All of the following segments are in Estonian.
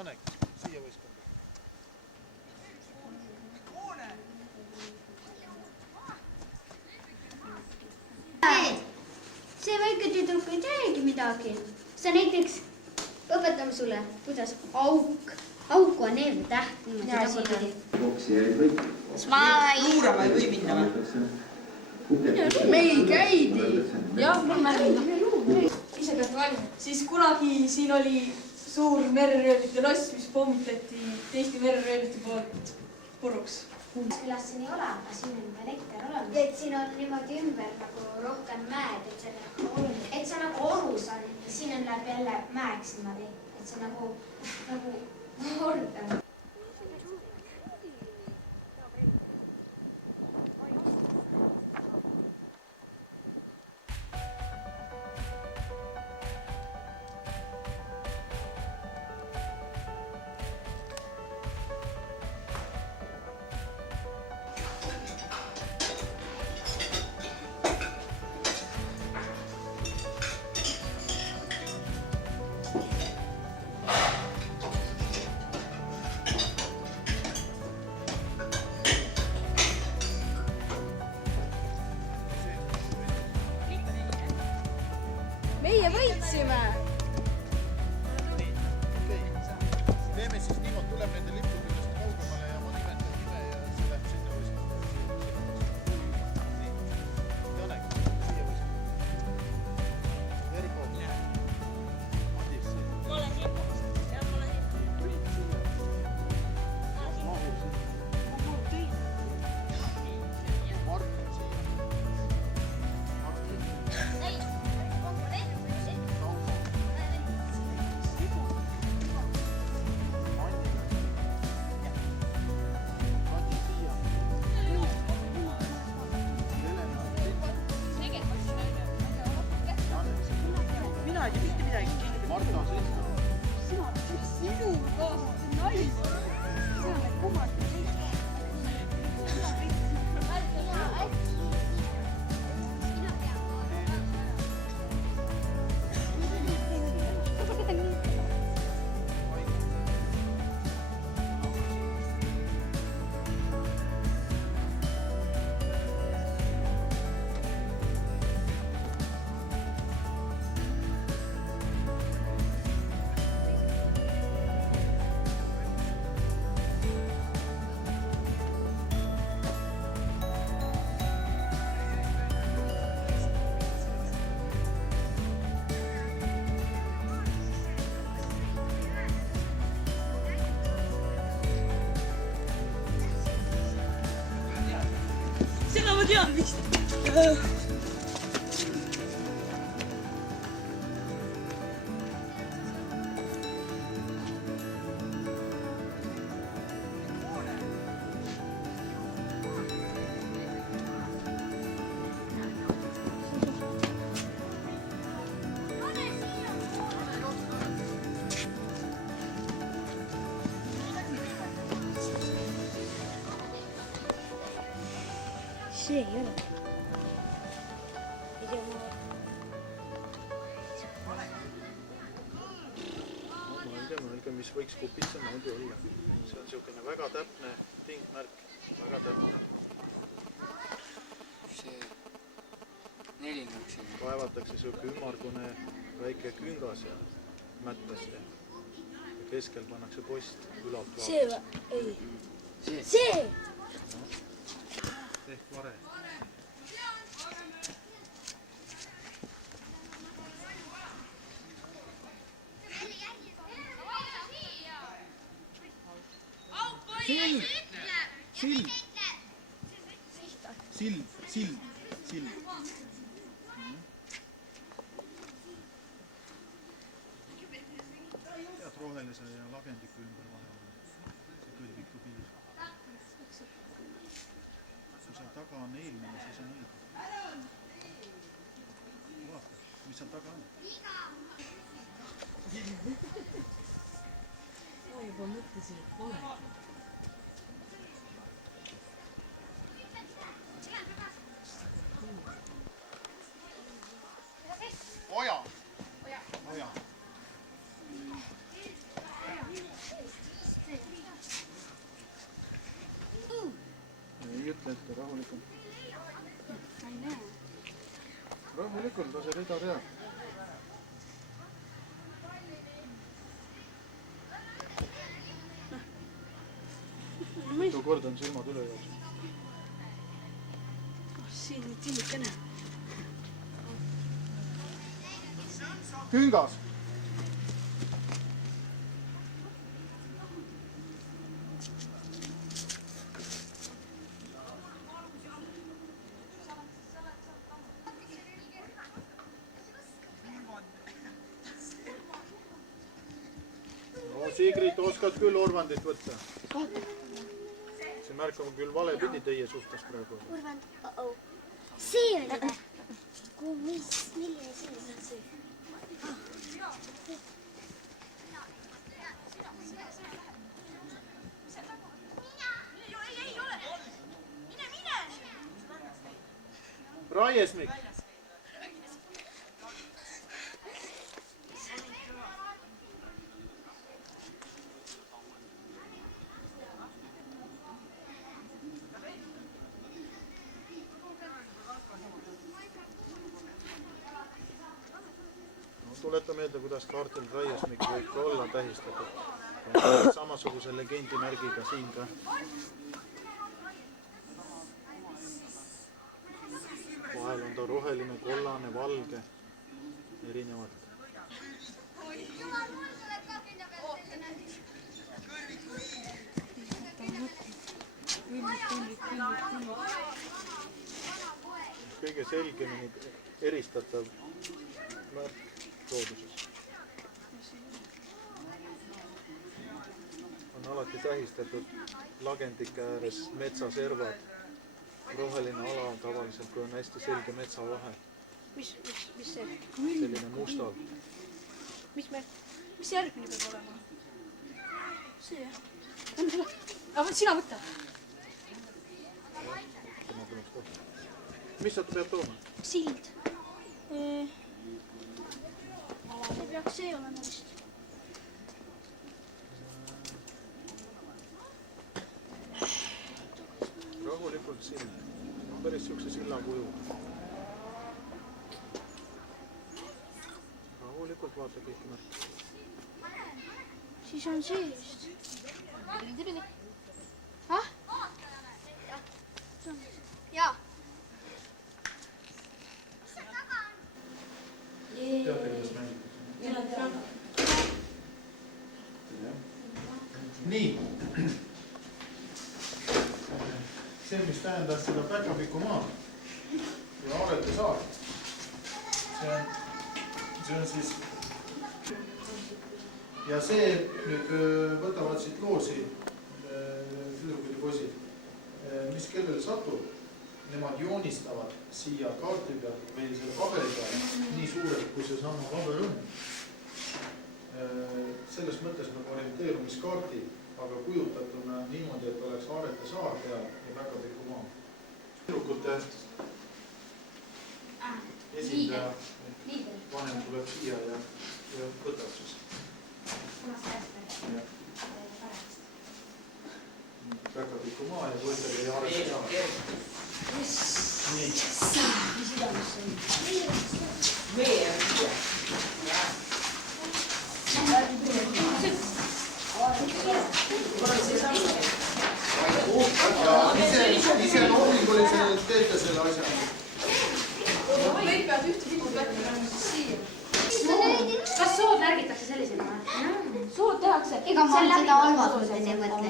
Janek, siia võistkonda. See väike tüdruk ei teegi midagi. Sa näiteks õpetame sulle, kuidas auku on täht. Ja siin Smile! luurama ei või minna või? Meil käidi. Jah, mul mängida. Ise pead valima. Siis kunagi siin oli suur mereröövlite loss, mis pommitati teiste mereröövlite poolt puruks. Külas siin ei ole, aga siin on elekter olemas. Et siin on niimoodi ümber nagu rohkem mäed, et see nagu orus on. Siin on läheb jälle mäeks niimoodi, et see nagu ord on. Meie võitsime! Teeme siis niimoodi, tuleb nende lipud üldest kaugemale ja ma nimetan nime ja see läheb sinna võistkonna. Nii, Janek, siia võistkonna. Erko. Madis. Ma olen siin. Ja ma olen siin. Priit siia. Mahu siia. Martin siia. Martin. Mina ei tea mitte midagi. Marta Sista. Sinu kaasas naised. See on need kummad. Seda ma tean vist. See ei ole. Mõelge, mis võiks kupitsa moodi olla. See on niisugune väga täpne tingmärk. Väga täpne. See nelinaks. Kaevatakse niisugune ümmargune väike küngas ja mättas ja keskel pannakse post ülalt vaatama. See või? Ei. See! Ehk vare. Sild. Tead rohelise ja lagendiku ümber vahepeal. See kõlviku piir. Kui seal taga on eelmine, siis on õige. Vaata, mis seal taga on. Ma juba mõtlesin, et pole. Oja. rohkem. Rahulikult, lase rida teha. Mitu korda on silmad üle jooksnud? Siin nüüd timmikene. Küngas! No Sigrid, oskad küll Orvandit võtta. See märkab küll vale pidi teie suhtes praegu. Urvand, see oli või? Milline see on see? Raiesmik! Tuleta meelde, kuidas kaartel Raiesmik võib ka olla tähistatud. Samasuguse legendimärgiga siin ka. Vahel on ta roheline, kollane, valge, erinevalt. Kõige selgemini eristatav märk looduses. On alati tähistatud lagendike ääres metsaservad. Roheline ala on tavaliselt, kui on hästi selge metsavahe. Mis see? Selline mustal. Mis järgmine peab olema? See jah. Aga sina võtta. Mis sa pead tooma? Sild. See peaks see olema vist. Rahulikult sild. Päris siukse silla kuju. Rahulikult vaata kõiki märke. Siis on see vist. Jaa. Teate, kuidas mängitakse? Nii. See, mis tähendas seda Päkapiku maad ja Aarete saar. See on siis... Ja see nüüd võtavad siit loosi tüdrukid ja poisid. Mis kellel satub, nemad joonistavad siia kaarti peal või selle paberi peal nii suurelt, kui see sama paber on. Selles mõttes nagu orienteerumiskaardi, aga kujutatuna niimoodi, et oleks Aarete saar peal ja Päkapiku maa. Tüdrukute esindaja, vanem tuleb siia ja võtab siis. Päkapiku maa ja poistele ja Aarete saar. Nii. Ise loominguliselt teete selle asja. Kõik peavad ühte pikku kätte siia. Kas sood märgitakse sellisena? Sood tehakse. Ega ma seda halvas mõttes ei mõtle.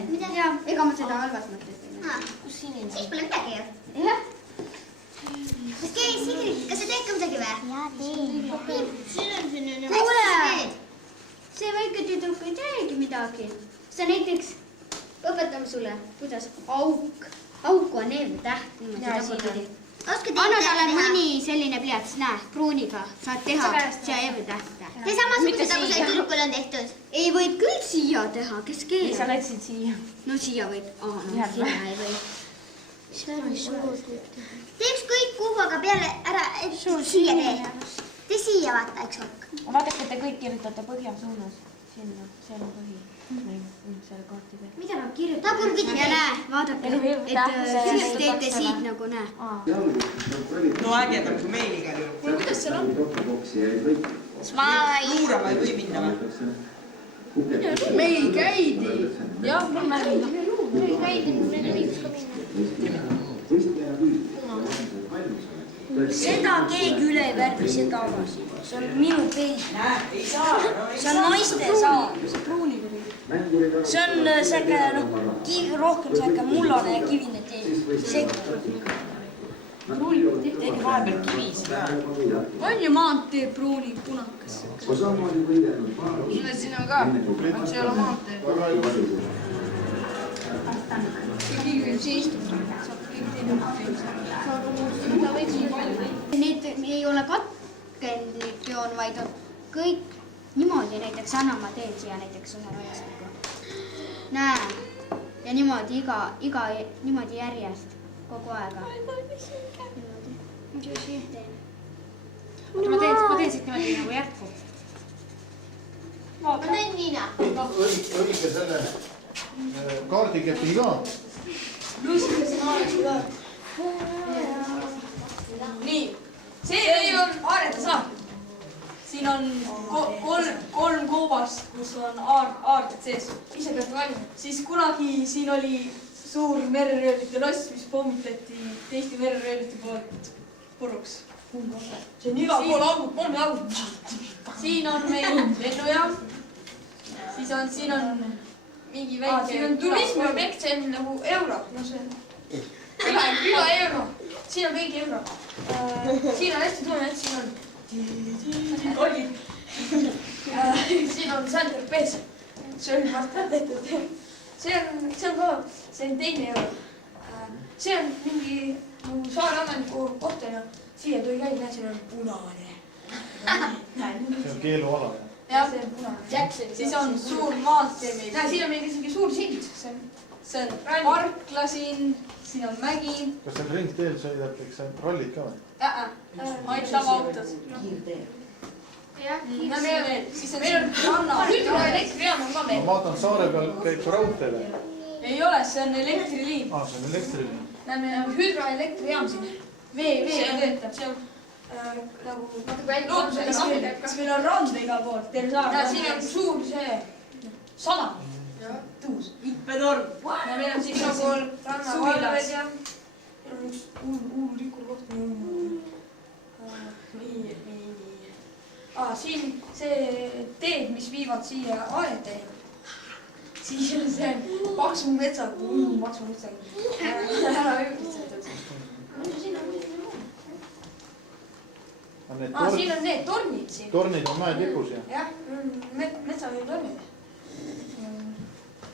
Ega ma seda halvas mõttes ei mõtle. Kus sinine? Siis pole midagi ju. Jah. Sigrid, kas sa teed ka midagi või? Jaa, teen. Kuule! See väike tüdruk ei teegi midagi. Sa näiteks õpetame sulle, kuidas auk on E-täht. Anna talle mõni selline pliats, näe, pruuniga saad teha siia E-tähte. See samasugused, nagu see tüdrukul on tehtud. Ei, võid küll siia teha, kes keelab. Sa läksid siia. No siia võid. Sinna ei või. Tee ükskõik kuhu, aga peale ära siia tee. Tee siia vaata, üks hetk. Vaadake, te kõik kirjutate põhja suunas. Sinna, seal on põhi. Selle kaarti peal. Mida nad kirjutavad? tagurpidi ja näe, vaadake, et siis teete siit nagu näe. No ägedam kui meil igal juhul. Kuidas seal on? Luurama ei või minna või? Meil käidi. Jah, mul märgin. Meil käidi, mul ei võiks ka minna. Seda keegi üle ei värvi, seda avasin. See on minu peis. Näe, ei saa. See on naiste saar. See on säge, rohkem säge mullane ja kivine tee. Teegi vahepeal kivis ka. On ju maantee pruuni punakas. Siin on ka, aga see ei ole maantee. Keegi võib siia istuda. Saab keegi teine Need ei ole katkendlik joon, vaid on kõik niimoodi, näiteks anna ma teen siia näiteks ühe rajastiku. Näe, ja niimoodi niimoodi järjest kogu aega. Ma teen siit niimoodi nagu jätkub. ma teen Niina. õige selle kaardikepi ka. Nii, see on Aarete saar. Siin on kolm koobast, kus on aarted sees. Ise peate valima. Siis kunagi siin oli suur mereröövlite loss, mis pommitati teiste mereröövlite poolt puruks. See on igal pool augud, kolme augud. Siin on meil lennujaam. Siis on, siin on mingi väike... Siin on turismiobjekt, see on nagu euro. No see on küla euro. Siin on kõik euro. Siin on hästi tunne, et siin on kollid. Siin on Saint-Tropez. See on vartal tehtud. See on ka, see on teine euro. See on mingi saaremaniku kohta. Siia tuli käi, näe, siin on punane. See on keeluala. Jah, see on punane. Siis on suur maantee meil. Näe, siin on meil isegi suur sild. See on parkla siin on mägi. Kas seal ringteel sõidatakse rallid ka või? Ainult tavaautod. Siis on siin ranna. Hüdroelektrijaam on ka meil. Ma vaatan, saare peal käib ka raudtee või? Ei ole, see on elektriliin. See on elektriline. Näeme, hüdroelektrijaam siin. Vee töötab. See on nagu loodusega. Kas meil on rand igal pool? Siin on suur see sadam. Tõus. Hüppetorm. Meil on siin igal pool rannavalved ja meil on üks rikur koht. Siin see teed, mis viivad siia Aarete. Siis on see paksu metsaga. Ära üldistatud. Siin on need tornid siin. Tornid on mäe tipus, jah? Jah, metsaga tornid.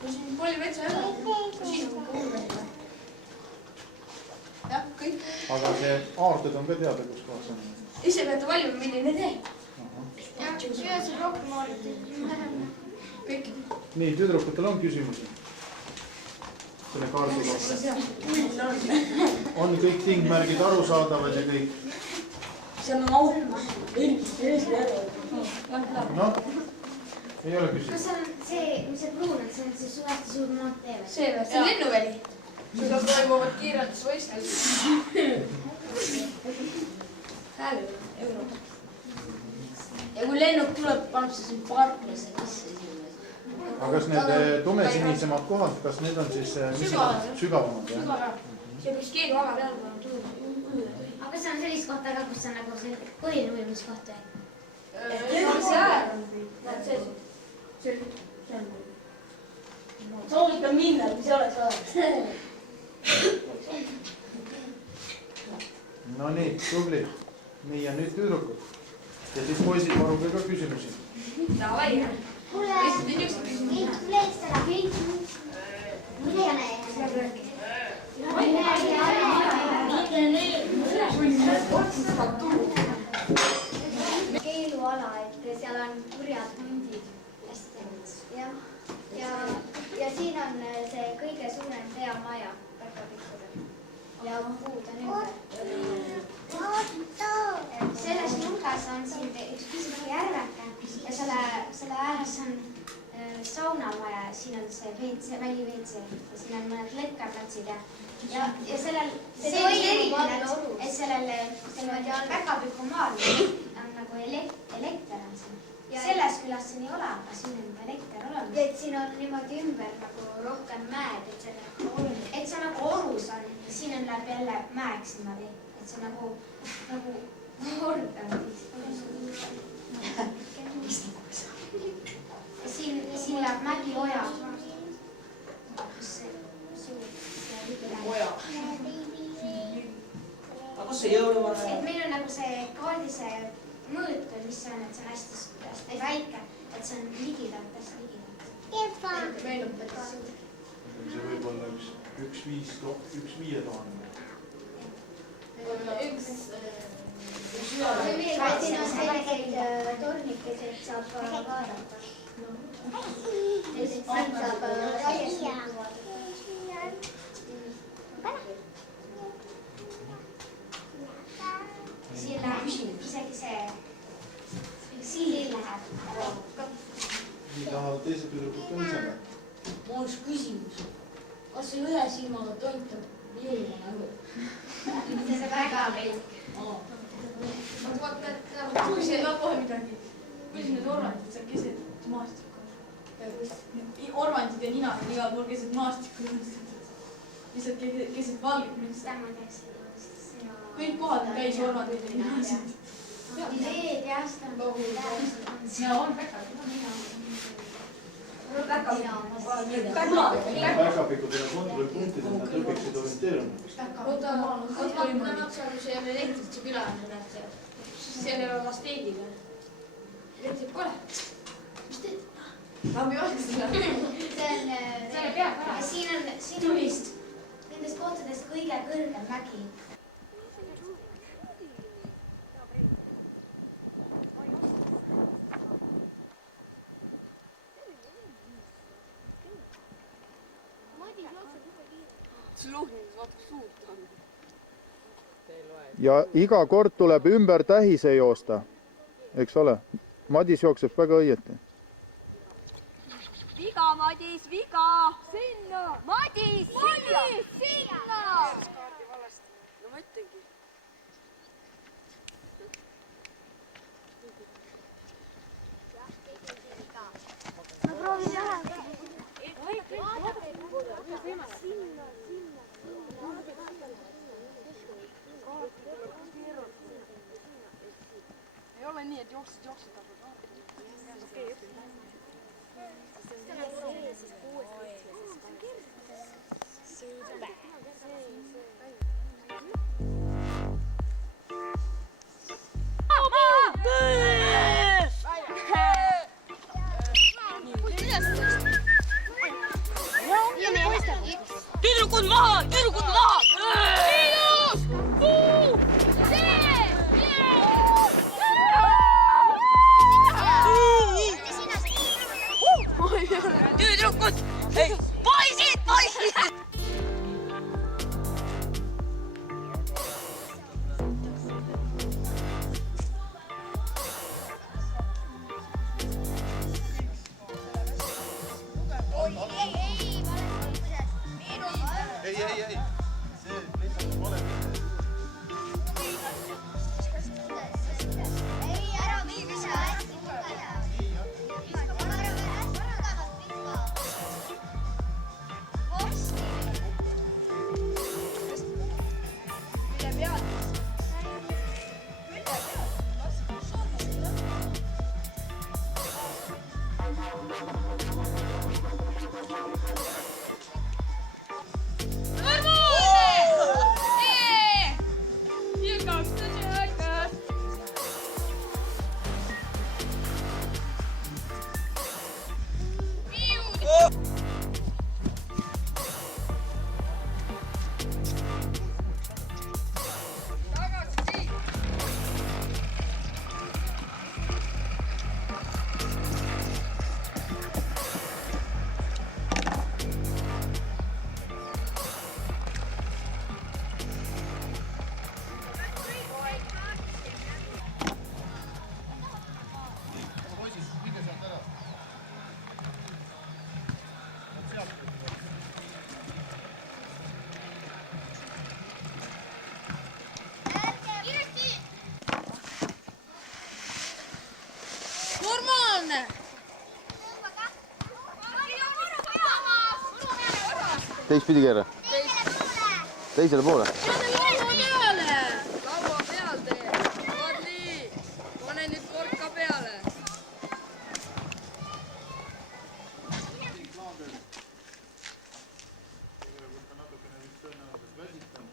Siin on palju metsa ära. Siin on kuuluvõnda. Jah, kõik. Aga see aarted on ka teada, kus kohas on? Ise peate valima, milline tee. Jah, see on rohkem Aarete. Kõik. Nii, tüdrukutel on küsimusi? Selle kaardi kohta. On kõik tingmärgid arusaadavad ja kõik? Seal on auk. Noh, ei ole küsimus. Kas on see, mis see pruun, et see on see hästi suur maantee või? See on lennuväli. Seda toimuvad kiirendusvõistlused. Hääl euro. Ja kui lennuk tuleb, paneb see siin parklasse sisse. Aga kas need tumesinisemad kohad, kas need on siis sügavamad? See võiks keegi ala peale panna tuua. Aga kas on sellist kohta ka, kus on nagu see põhiline ujumiskoht või? See äär on. Soovitan minna, mis oleks vaja. No nii, tubli. Nii ja nüüd tüdrukud. Ja siis poisid varuge ka küsimusi. Davai. Kuule, ei tule seda kõik. Mille näe? Keeluala, et seal on kurjad hundid. Hästi. Ja siin on see kõige suurem peamaja, väga pikkuda. Ja puud on ümber. Selles nurgas on siin üks pisike järve. saunamaja, siin on see WC, väli-WC ja siin on mõned lõkkaplatsid ja sellel, see on eriline, et sellel päkapikumaalil on nagu elekter on siin. Selles külas see nii ole, aga siin on elekter olemas. Ja et siin on niimoodi ümber nagu rohkem mäed, et see nagu orus on. Siin on läheb jälle mäeks niimoodi, et see nagu kord on. Ja siin läheb mägioja. Oja. Aga kus see jõuluvara? Et meil on nagu see kaardise mõõt, mis see on, et see on hästi väike, et see on ligidalt, hästi ligidalt. See võib olla üks 5000. Siin on selliseid tornikesi, et saab vaadata. Siin saab täiesti vaadata. Siin läheb isegi see siil läheb. Nii tahavad teised tüdrukud ka ise. Mul oleks küsimus. Kas see ühe silmaga toitab jõulma nagu? See on väga meeldik. Kui see ka kohe midagi. Kuidas need orvandid seal keset maastikku on? Orvandid ja nina on igal pool keset maastikku on. Lihtsalt keset valget mütsi. Kõik kohad on täis orvandid ja ninasid. Ideed ja seda on kogu täiesti. Ja on Päkapikudena kontrollpunktid, et nad õpiksid orienteeruma. Nad seal, kui see ei ole elektrit, see küla on näete. Seal ei ole lasteediga. Elektrit pole. Mis teed? Abi valgust See on siin on nendest kohtadest kõige kõrgem mägi. Ja iga kord tuleb ümber tähise joosta, eks ole. Madis jookseb väga õieti. Viga, Madis, viga! Sinna! Madis, sinna! Sinna! No ma ütlengi. Ma proovin vähem. Ei ole nii, et jooksid. Okei, Tüdrukud maha! Tüdrukud maha! Tüdrukud! Poisid! Ei. See lihtsalt vale. Ei, ära viivisa hästi tugevalt. teistpidi keera. Teisele poole. Laua peal tee. Kadri, pane nüüd kord ka peale. Tegelikult on natukene vist tõenäoliselt väsitan,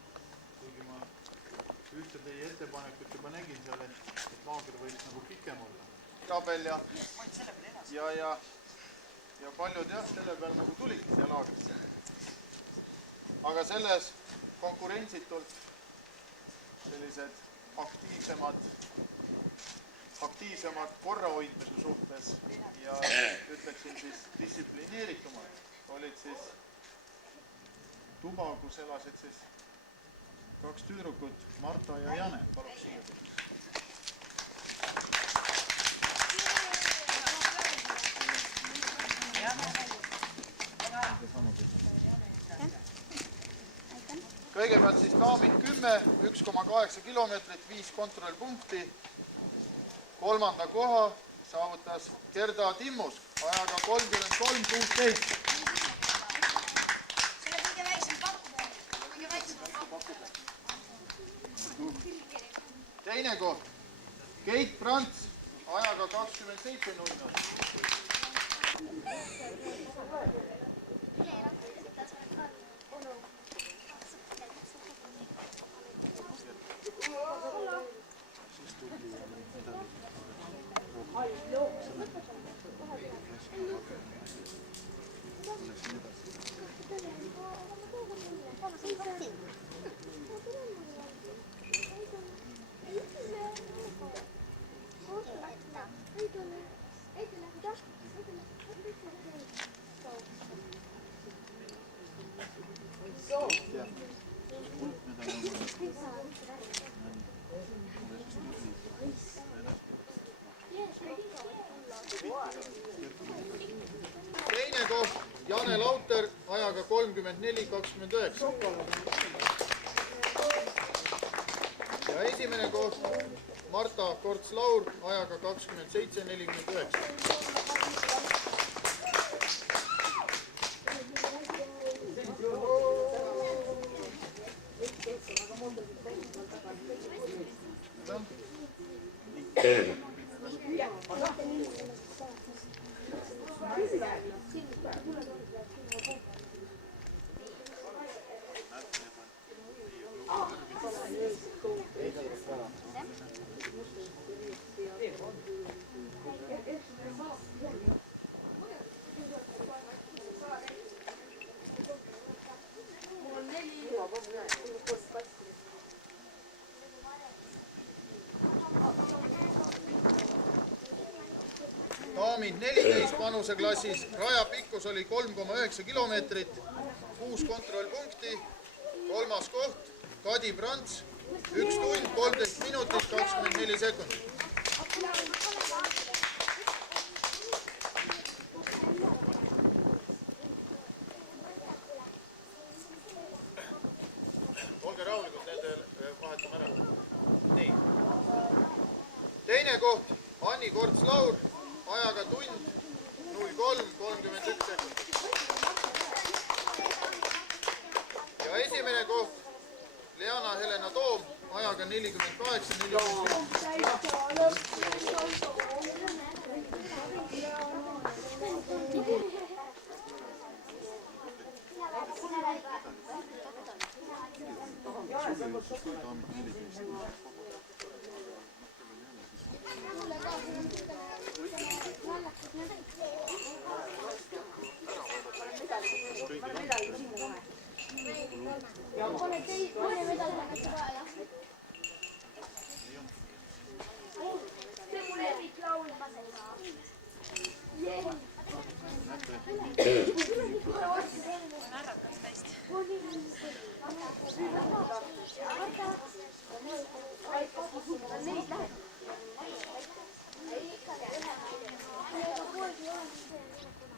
kuigi ma ühte teie ettepanekut juba nägin seal, et laager võiks nagu pikem olla. Tabel ja paljud jah, selle peal nagu tulidki siia laagrisse. Aga selles konkurentsitult sellised aktiivsemad korrahoidmise suhtes ja ütleksin siis distsiplineeritumad olid siis tuba, kus elasid siis 2 tüdrukut, Marta ja Jane. Paluks siia tuleks. Kõigepealt siis daamid 10, 1,8 kilomeetrit, 5 kontrollpunkti. Kolmanda koha saavutas Gerda Timmus ajaga 33.16. Teine koht, Keit Prants ajaga 27.00. Teine koht, Jane Lauter ajaga 34.29. Ja esimene koht, Marta Korts-Laur ajaga 27.49. Daamid 14 vanuseklassis, raja pikkus oli 3,9 kilomeetrit, 6 kontrollpunkti, kolmas koht, Kadi Prants, 1 tund, 13 minutit, 24 sekundit. Olge rahulikud, nende vahetame ära. Nii. Teine koht, Anni Korts-Laur, ajaga tund 03.31 sekundit. Ja esimene koht, Leana Helena Toom, ajaga 48.45.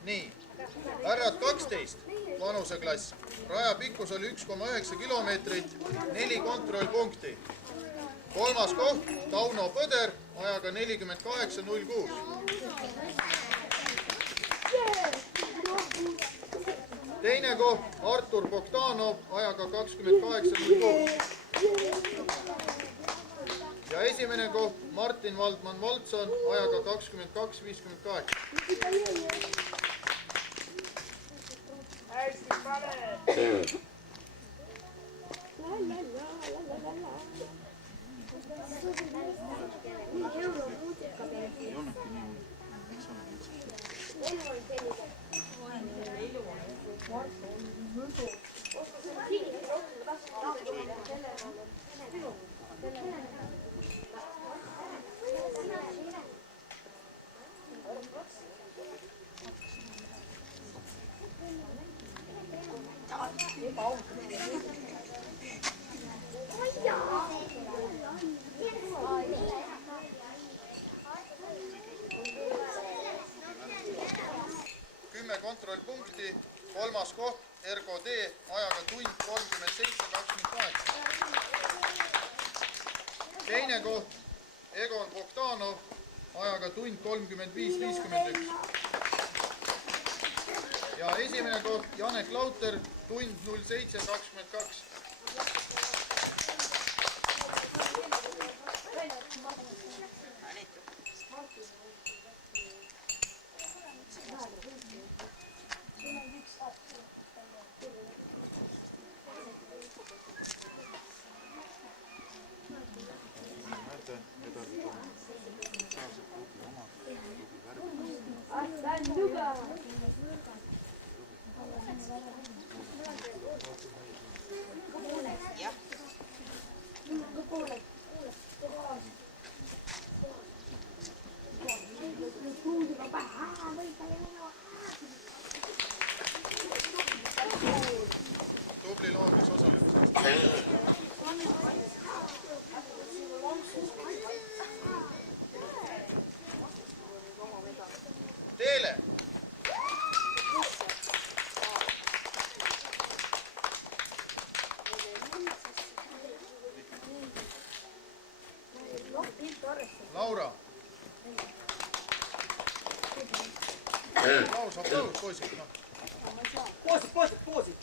Nii, härrad 12 vanuseklass, raja pikkus oli 1,9 kilomeetrit, 4 kontrollpunkti. Kolmas koht, Tauno Põder, ajaga 48.06. Teine teine koht Artur Bogdanov ajaga 28.06. Ja esimene koht Martin Valdman Voltson ajaga 22.58. hästi pane. Kümme kontrollpunkti, kolmas koht Ergo D ajaga tund 37.28. Teine koht Egon Bogdanov ajaga tund 35.51. Ja esimene koht Janek Lauter tund 07.22. Tubli loogis osalemisest. Teele! Laura! Laus, aplaus, poisid. Poosid.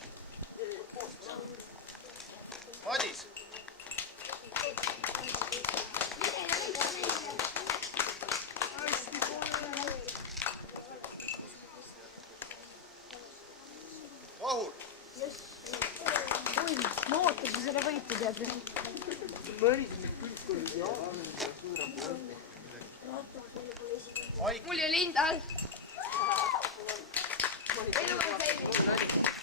Madis! Vahur! ma ootasin selle võitu tead. Aik! mul oli lind all. elu on selline.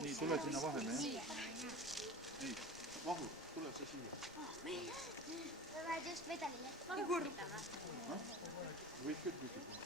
Nii, tule sinna vahele, jah? Ei, Vahur, tule sa siia. Võid just vedeli, jah? Võid küll küsida.